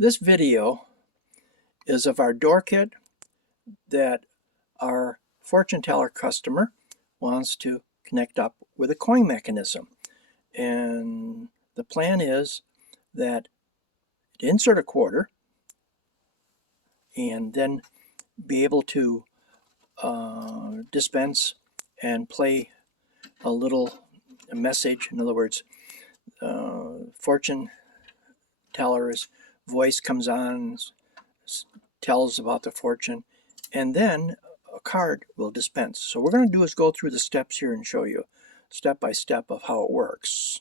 This video is of our door kit that our fortune teller customer wants to connect up with a coin mechanism. And the plan is that to insert a quarter and then be able to dispense and play a little message. In other words, fortune teller's voice comes on, tells about the fortune, and then a card will dispense. So what we're going to do is go through the steps here and show you step by step of how it works.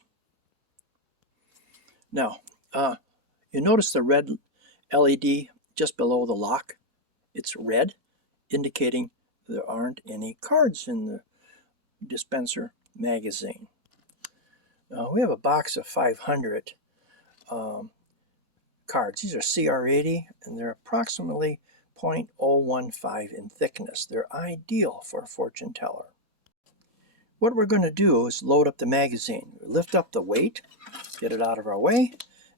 Now, you notice the red LED just below the lock. It's red, indicating there aren't any cards in the dispenser magazine. We have a box of 500 cards. These are CR80 and they're approximately 0.015 in thickness. They're ideal for a fortune teller. What we're going to do is load up the magazine. Lift up the weight, get it out of our way,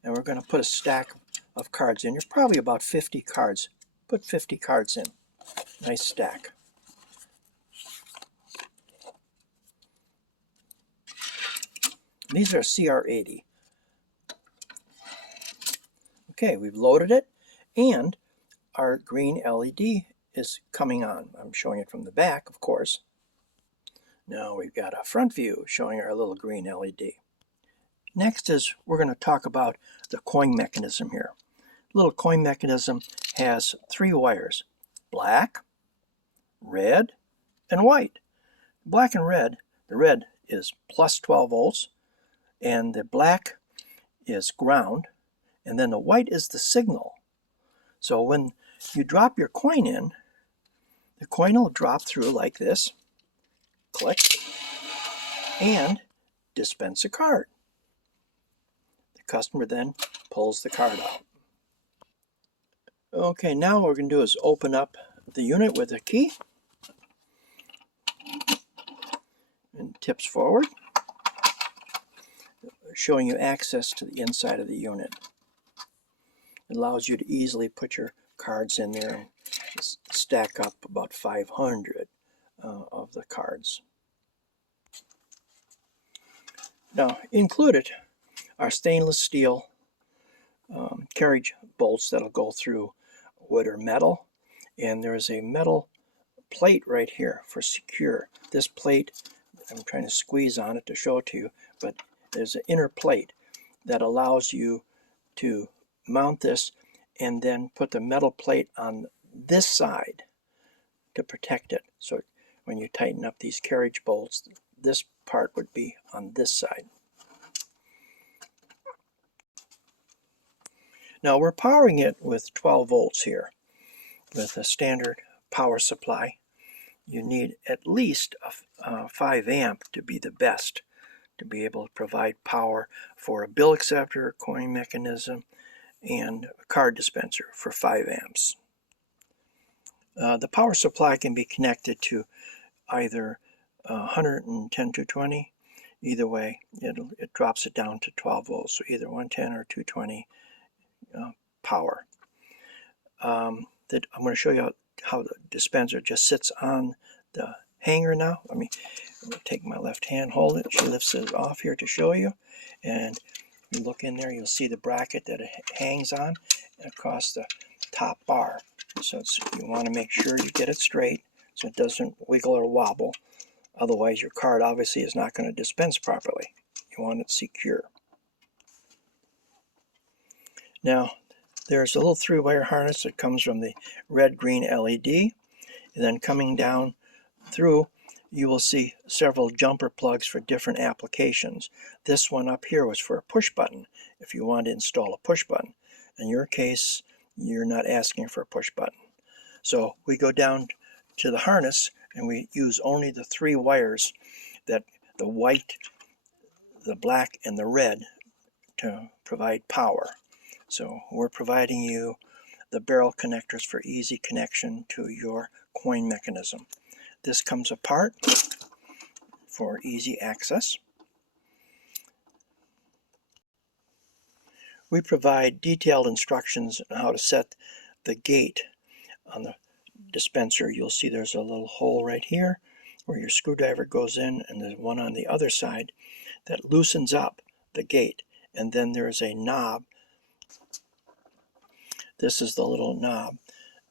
and we're going to put a stack of cards in. There's probably about 50 cards. Put 50 cards in. Nice stack. These are CR80. Okay, we've loaded it, and our green LED is coming on. I'm showing it from the back, of course. Now we've got a front view showing our little green LED. Next is we're going to talk about the coin mechanism here. The little coin mechanism has 3 wires, black, red, and white. Black and red, the red is plus 12 volts, and the black is ground, and then the white is the signal. So when you drop your coin in, the coin will drop through like this, click, and dispense a card. The customer then pulls the card out. Okay, now what we're going to do is open up the unit with a key and tips forward, showing you access to the inside of the unit. It allows you to easily put your cards in there and stack up about 500 of the cards. Now, included are stainless steel carriage bolts that'll go through wood or metal, and there's a metal plate right here for secure. This plate, I'm trying to squeeze on it to show it to you, but there's an inner plate that allows you to mount this and then put the metal plate on this side to protect it. So when you tighten up these carriage bolts, this part would be on this side. Now we're powering it with 12 volts here with a standard power supply. You need at least a 5 amp to be the best, to be able to provide power for a bill acceptor, coin mechanism, and a card dispenser for 5 amps. The power supply can be connected to either 110 220. Either way, it drops it down to 12 volts, so either 110 or 220 power. I'm going to show you how the dispenser just sits on the hanger now. I'm going to take my left hand, hold it. She lifts it off here to show you, and you look in there, you'll see the bracket that it hangs on across the top bar. So you want to make sure you get it straight so it doesn't wiggle or wobble. Otherwise, your card obviously is not going to dispense properly. You want it secure. Now, there's a little 3-wire harness that comes from the red-green LED. And then coming down through, you will see several jumper plugs for different applications. This one up here was for a push button, if you want to install a push button. In your case, you're not asking for a push button. So we go down to the harness and we use only the 3 wires, that the white, the black, and the red, to provide power. So we're providing you the barrel connectors for easy connection to your coin mechanism. This comes apart for easy access. we provide detailed instructions on how to set the gate on the dispenser. You'll see there's a little hole right here where your screwdriver goes in, and there's one on the other side that loosens up the gate. And then there's a knob. This is the little knob.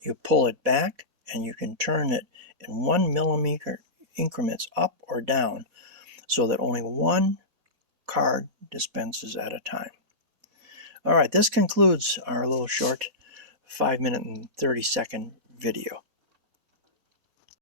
You pull it back and you can turn it in 1 millimeter increments up or down so that only one card dispenses at a time. All right, this concludes our little short 5-minute and 30-second video.